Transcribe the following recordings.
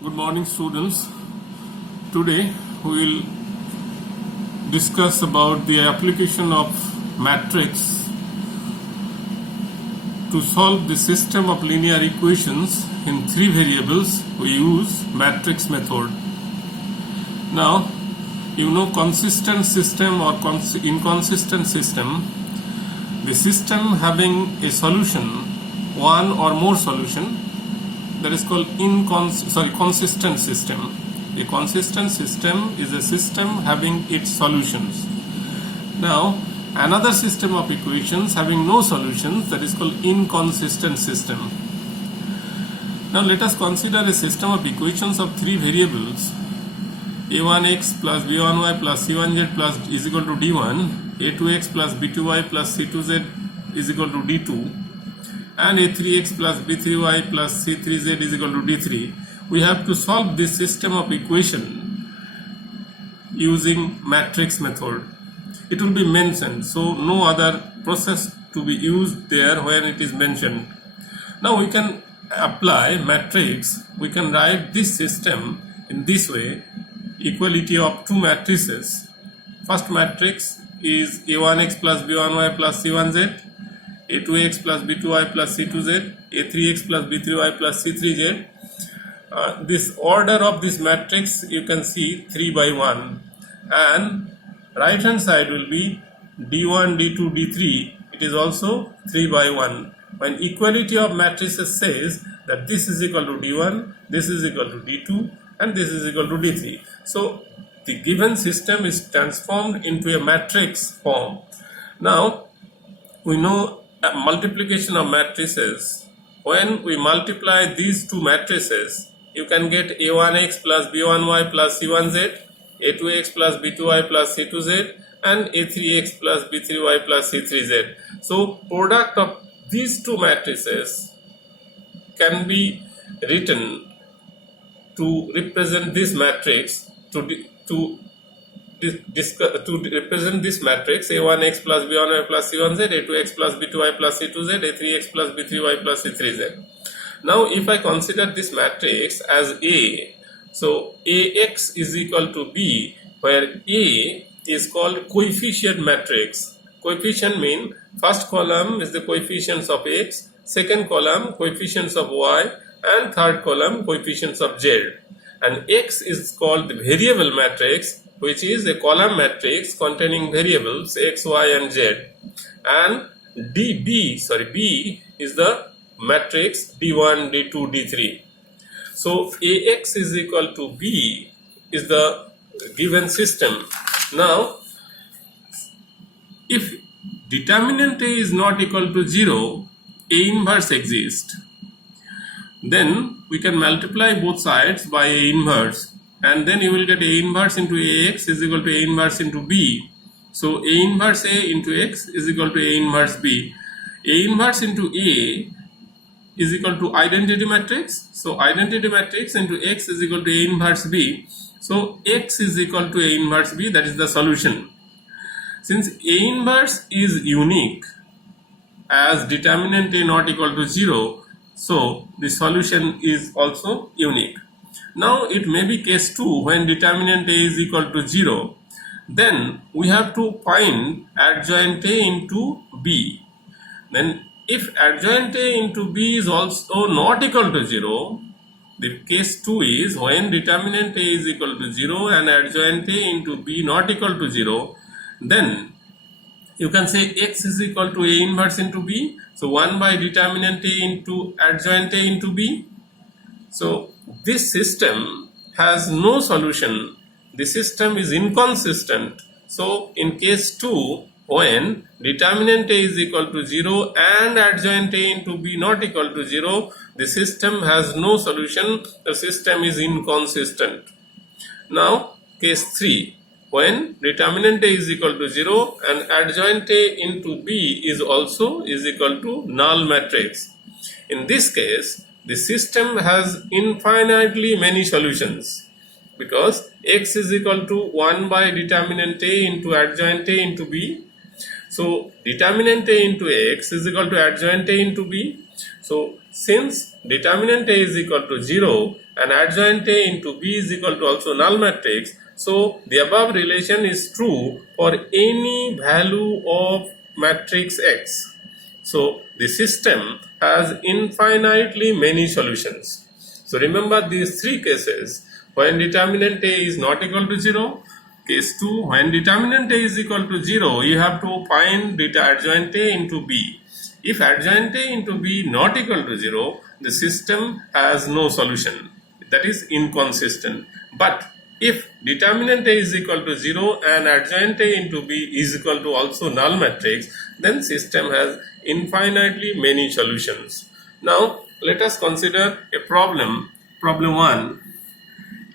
Good morning, students. Today we will discuss about the application of matrix to solve the system of linear equations in three variables. We use matrix method. Now, you know consistent system or inconsistent system. The system having a solution, one or more solution, that is called consistent system. A consistent system is a system having its solutions. Now, another system of equations having no solutions, that is called inconsistent system. Now, let us consider a system of equations of three variables: a1x plus b1y plus c1z plus is equal to d1, a2x plus b2y plus c2z is equal to d2, and a3x plus b3y plus c3z is equal to d3. We have to solve this system of equation using matrix method. It will be mentioned, so no other process to be used there when it is mentioned. Now we can apply matrix. We can write this system in this way: equality of two matrices. First matrix is a1x plus b1y plus c1z, a2x plus b2y plus c2z, a3x plus b3y plus c3z. This order of this matrix you can see 3 by 1, and right hand side will be d1, d2, d3. It is also 3 by 1. When equality of matrices says that this is equal to d1, this is equal to d2, and this is equal to d3. So the given system is transformed into a matrix form. Now we know multiplication of matrices. When we multiply these two matrices, you can get a1x plus b1y plus c1z, a2x plus b2y plus c2z, and a3x plus b3y plus c3z. So product of these two matrices can be written to represent this matrix, to represent this matrix: a1x plus b1y plus c1z, a2x plus b2y plus c2z, a3x plus b3y plus c3z. Now if I consider this matrix as A, so ax is equal to b, where A is called coefficient matrix. Coefficient mean first column is the coefficients of x, second column coefficients of y, and third column coefficients of z. And X is called the variable matrix, which is a column matrix containing variables x, y, and z. And B is the matrix d1, d2, d3. So Ax is equal to B is the given system. Now, if determinant A is not equal to 0, A inverse exists. Then we can multiply both sides by A inverse, and then you will get A inverse into Ax is equal to A inverse into B. So A inverse A into X is equal to A inverse B. A inverse into A is equal to identity matrix. So identity matrix into X is equal to A inverse B. So X is equal to A inverse B. That is the solution. Since A inverse is unique as determinant A not equal to 0, so the solution is also unique. Now it may be case 2 when determinant A is equal to 0. Then we have to find adjoint A into B. Then if adjoint A into B is also not equal to 0, the case 2 is when determinant A is equal to 0 and adjoint A into B not equal to 0, then you can say X is equal to A inverse into B. So 1 by determinant A into adjoint A into B. So this system has no solution. The system is inconsistent. So in case 2, when determinant A is equal to 0 and adjoint A into B not equal to 0, the system has no solution. The system is inconsistent. Now case 3, when determinant A is equal to 0 and adjoint A into B is also is equal to null matrix. In this case, the system has infinitely many solutions, because X is equal to 1 by determinant A into adjoint A into B. So determinant A into X is equal to adjoint A into B. So since determinant A is equal to 0 and adjoint A into B is equal to also null matrix, so the above relation is true for any value of matrix X. So the system has infinitely many solutions. So remember these three cases: when determinant A is not equal to 0, case 2, when determinant A is equal to 0, you have to find adjoint A into B. If adjoint A into B not equal to 0, the system has no solution, that is inconsistent. But if determinant A is equal to 0 and adjoint A into B is equal to also null matrix, then system has infinitely many solutions. Now let us consider a problem. Problem 1.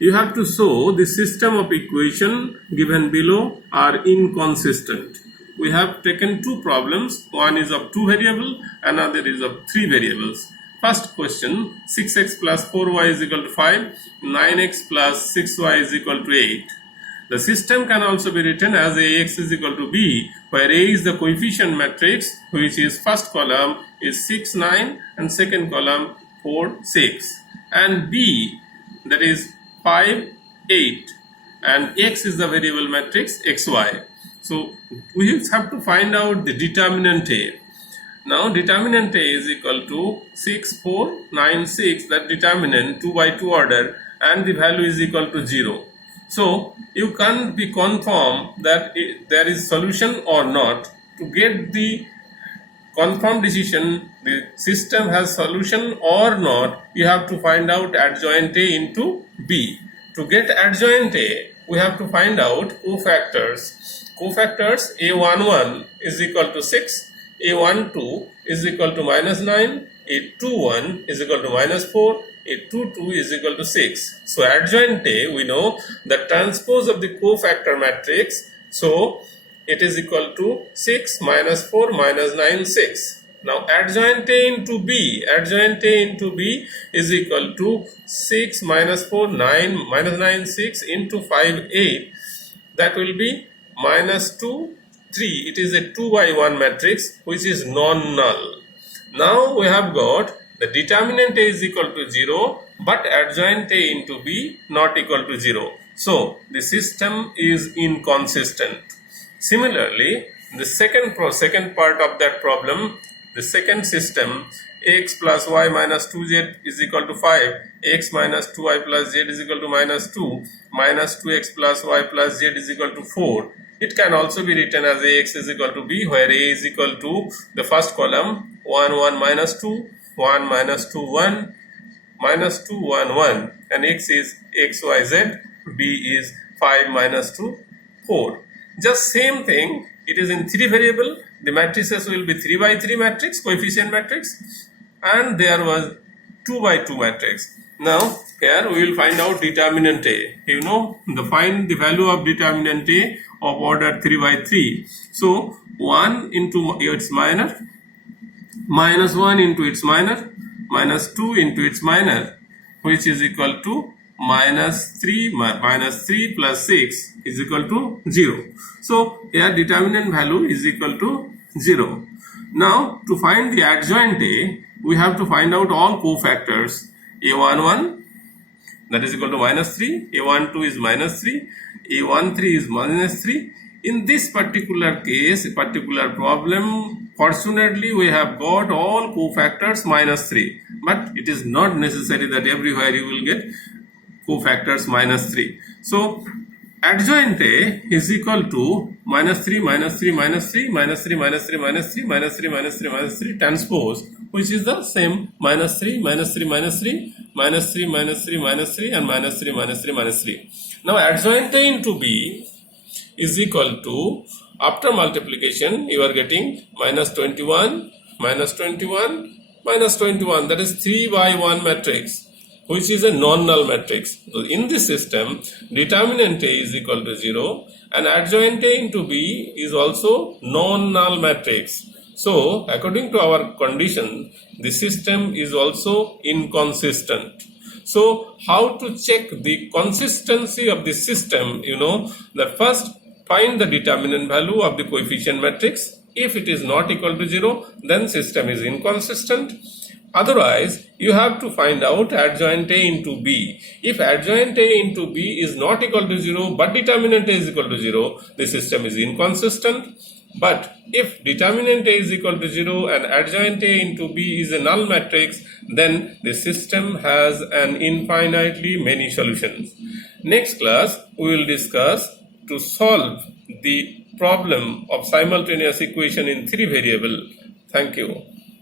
You have to show the system of equation given below are inconsistent. We have taken two problems. One is of 2 variables, another is of 3 variables. First question: 6x plus 4y is equal to 5, 9x plus 6y is equal to 8. The system can also be written as Ax is equal to B, where A is the coefficient matrix, which is first column is 6, 9 and second column 4, 6, and B, that is 5, 8, and X is the variable matrix xy. So we have to find out the determinant A. Now determinant A is equal to 6, 4, 9, 6, that determinant 2 by 2 order, and the value is equal to 0. So you can't be confirmed that there is solution or not. To get the confirmed decision the system has solution or not, you have to find out adjoint A into B. To get adjoint A, we have to find out cofactors. Cofactors: A11 is equal to 6, A12 is equal to -9, A21 is equal to -4, A22 is equal to 6. So adjoint A, we know the transpose of the cofactor matrix, so it is equal to 6 minus 4 minus 9, 6. Now adjoint A into B, adjoint A into B is equal to 6 minus 4, 9, minus 9, 6 into 5, 8. That will be -2, 3. It is a 2 by 1 matrix which is non-null. Now we have got the determinant A is equal to 0 but adjoint A into B not equal to 0. So the system is inconsistent. Similarly, the second part of that problem, the second system, x plus y minus 2z is equal to 5, x minus 2y plus z is equal to -2, minus 2x plus y plus z is equal to 4. It can also be written as ax is equal to b, where a is equal to the first column 1, 1, minus 2, 1, minus 2, 1, minus 2, 1, 1, and x is x, y, z, b is 5, minus 2, 4. Just same thing, it is in 3 variable. The matrices will be 3 by 3 matrix, coefficient matrix, and there was 2 by 2 matrix. Now here we will find out determinant A. You know, find the value of determinant A of order 3 by 3. So 1 into its minor, minus 1 into its minor, minus 2 into its minor, which is equal to minus 3 plus 6 is equal to 0. So here determinant value is equal to 0. Now to find the adjoint A, we have to find out all cofactors. A11, that is equal to -3, A12 is -3, A13 is -3. In this particular case, particular problem, fortunately we have got all cofactors -3, but it is not necessary that everywhere you will get cofactors -3. So adjoint A is equal to -3, -3, -3, -3, -3, -3, -3, -3, -3 transpose, which is the same -3, -3, -3, -3, -3, -3, and -3, -3, -3. Now adjoint A into B is equal to, after multiplication you are getting -21, -21, -21, that is 3 by 1 matrix, which is a non-null matrix. So in this system, determinant A is equal to 0 and adjoint A into B is also non-null matrix. So according to our condition, the system is also inconsistent. So how to check the consistency of the system? You know that first find the determinant value of the coefficient matrix. If it is not equal to 0, then system is inconsistent. Otherwise, you have to find out adjoint A into B. If adjoint A into B is not equal to 0 but determinant A is equal to 0, the system is inconsistent. But if determinant A is equal to 0 and adjoint A into B is a null matrix, then the system has an infinitely many solutions. Next class, we will discuss to solve the problem of simultaneous equation in 3 variable. Thank you.